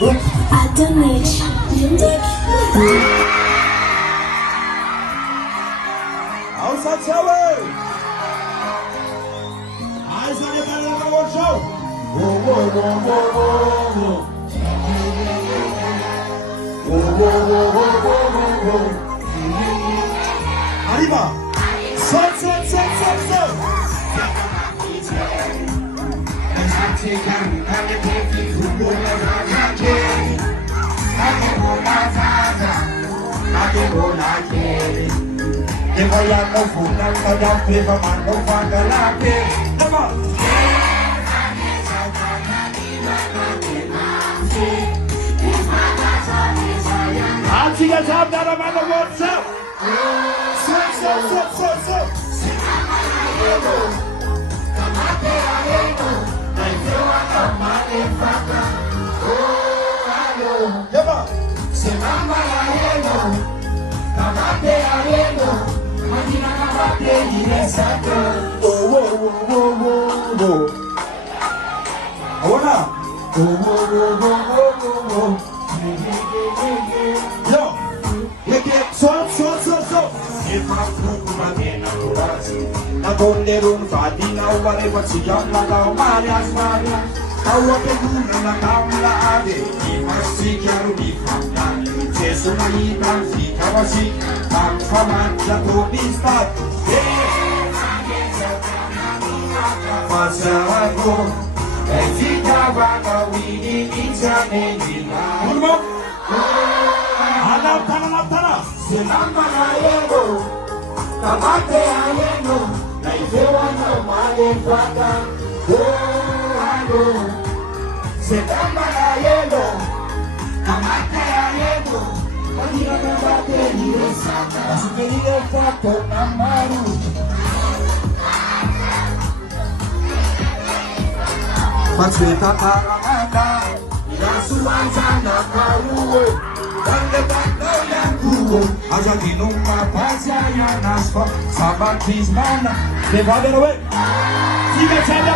I donate music. Hausa cały! A za nie będę nałożył! Arriba! So! Che vogliamo fumare da prima ma non fanno la pena. Anziga haben da mal noch WhatsApp. So. Ahora. Yo, so. Na donderun fadina ubare patsiyam lagao marias. Tawa ke guna na kaula ade, imasi kyaru di famna. Jesu na itan si kawasi, tam faman jato bistat. Masago, ezita baka wini ichane jina. Urmo, alam tana. Sinama na yego, kamate ayego, na isewa na male faka. Sinama na yego, kamate ayego, mahira na bate nire saka. Asukeriye fato na maru. Matseta karamanda, irasuanza na karuwe, dande bando yankuwe, azaginuma pasya ya nasfa, sabatis mana, devaderowe, siga chaya.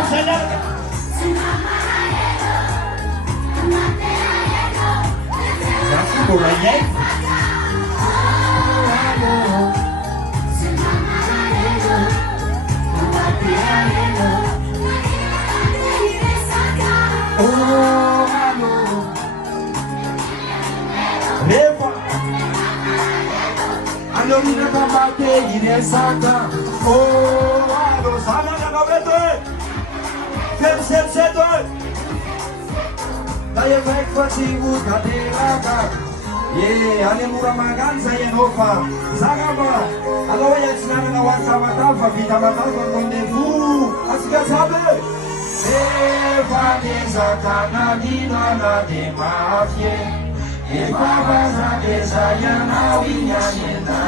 Zaku boraye. Alorina kabate ine saka. Alo sana na beto. Fem. Daya baik pasti ukate laka. Ye ane muramagan saya nova. Saka ba. Alo ya sinana na wata vita mata konde fu. Asika sabe. Vanessa kana dina na de mafie. E baba za desayana winya na